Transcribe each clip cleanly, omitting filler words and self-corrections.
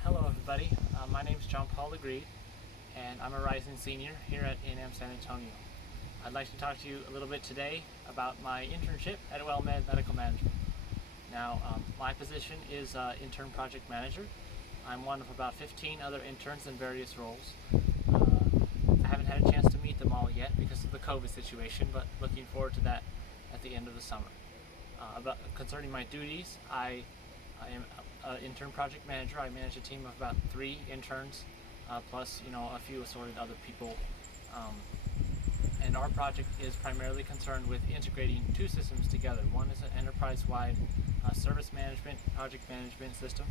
Hello everybody, my name is John Paul Legree and I'm a rising senior here at A&M San Antonio. I'd like to talk to you a little bit today about my internship at WellMed Medical Management. Now, my position is Intern Project Manager. I'm one of about 15 other interns in various roles. I haven't had a chance to meet them all yet because of the COVID situation, but looking forward to that at the end of the summer. Concerning my duties, I am an intern project manager. I manage a team of about 3 interns, plus a few assorted other people. And our project is primarily concerned with integrating 2 systems together. One is an enterprise-wide service management, project management system,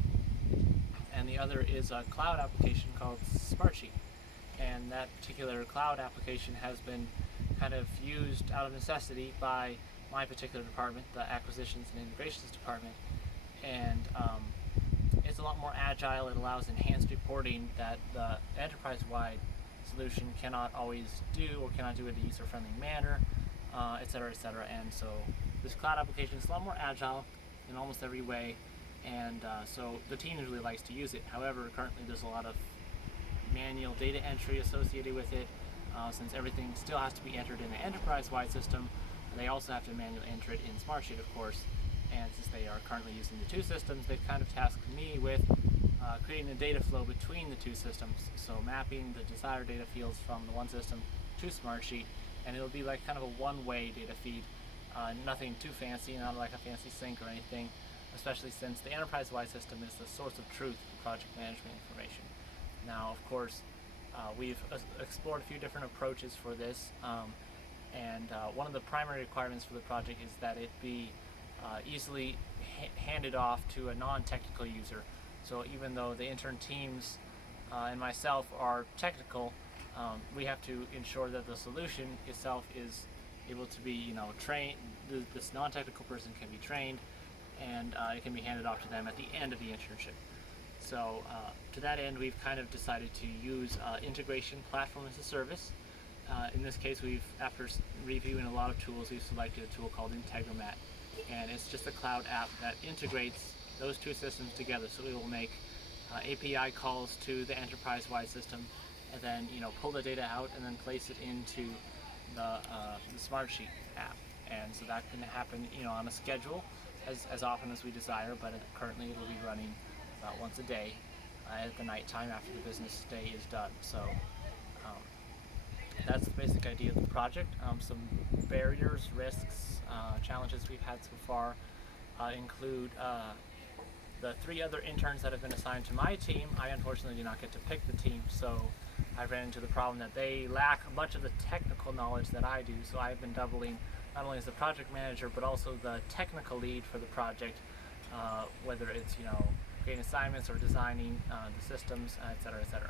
and the other is a cloud application called Smartsheet. And that particular cloud application has been kind of used out of necessity by my particular department, the Acquisitions and Integrations Department, and it's a lot more agile. It allows enhanced reporting that the enterprise-wide solution cannot always do, or cannot do in a user-friendly manner, etc., etc. And so this cloud application is a lot more agile in almost every way, and so the team really likes to use it. However, currently there's a lot of manual data entry associated with it, since everything still has to be entered in an enterprise-wide system. They also have to manually enter it in Smartsheet, of course, and since they are currently using the 2 systems, they've kind of tasked me with creating a data flow between the 2 systems, so mapping the desired data fields from the one system to Smartsheet, and it'll be like kind of a one-way data feed, nothing too fancy, not like a fancy sync or anything, especially since the enterprise-wide system is the source of truth for project management information. Now, of course, we've explored a few different approaches for this, and one of the primary requirements for the project is that it be easily handed off to a non-technical user. So even though the intern teams and myself are technical, we have to ensure that the solution itself is able to be, trained. This non-technical person can be trained, and it can be handed off to them at the end of the internship. So to that end, we've kind of decided to use integration platform as a service. In this case, after reviewing a lot of tools, we've selected a tool called Integromat, and it's just a cloud app that integrates those 2 systems together. So we will make API calls to the enterprise-wide system, and then pull the data out and then place it into the Smartsheet app. And so that can happen on a schedule as often as we desire, but currently it will be running about once a day at the night time after the business day is done. So that's the basic idea of the project. Some barriers, risks, challenges we've had so far include the 3 other interns that have been assigned to my team. I unfortunately do not get to pick the team, so I ran into the problem that they lack a bunch of the technical knowledge that I do, so I've been doubling not only as the project manager but also the technical lead for the project, whether it's creating assignments or designing the systems, etc., etc.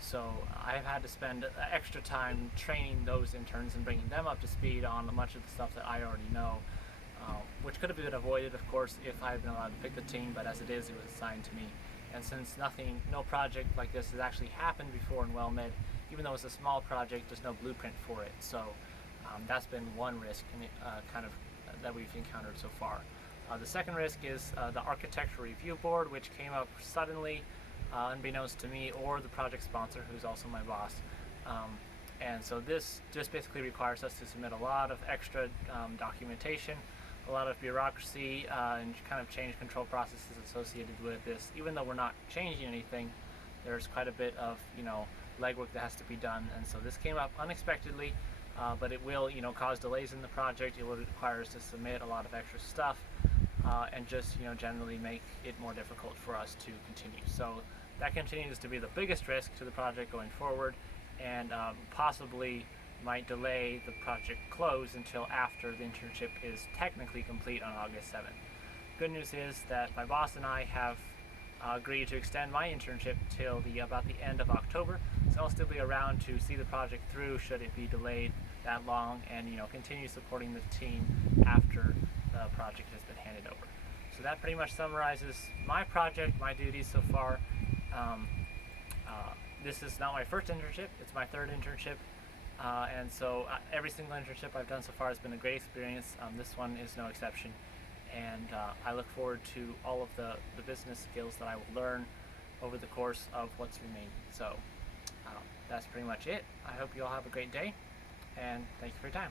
So I've had to spend extra time training those interns and bringing them up to speed on much of the stuff that I already know, which could have been avoided, of course, if I had been allowed to pick the team, but as it is, it was assigned to me. And since no project like this has actually happened before in WellMed, even though it's a small project, there's no blueprint for it. So that's been one risk that we've encountered so far. The second risk is the architecture review board, which came up suddenly, unbeknownst to me or the project sponsor, who's also my boss. And so this just basically requires us to submit a lot of extra documentation, a lot of bureaucracy, and kind of change control processes associated with this. Even though we're not changing anything, there's quite a bit of legwork that has to be done. And so this came up unexpectedly, but it will cause delays in the project. It will require us to submit a lot of extra stuff, and just generally make it more difficult for us to continue. So that continues to be the biggest risk to the project going forward, and possibly might delay the project close until after the internship is technically complete on August 7th. Good news is that my boss and I have agreed to extend my internship till about the end of October, so I'll still be around to see the project through should it be delayed that long, and continue supporting the team after the project has been handed over. So that pretty much summarizes my project, my duties so far. This is not my first internship, it's my 3rd internship, and so every single internship I've done so far has been a great experience. This one is no exception, and I look forward to all of the business skills that I will learn over the course of what's remaining. So that's pretty much it. I hope you all have a great day, and thank you for your time.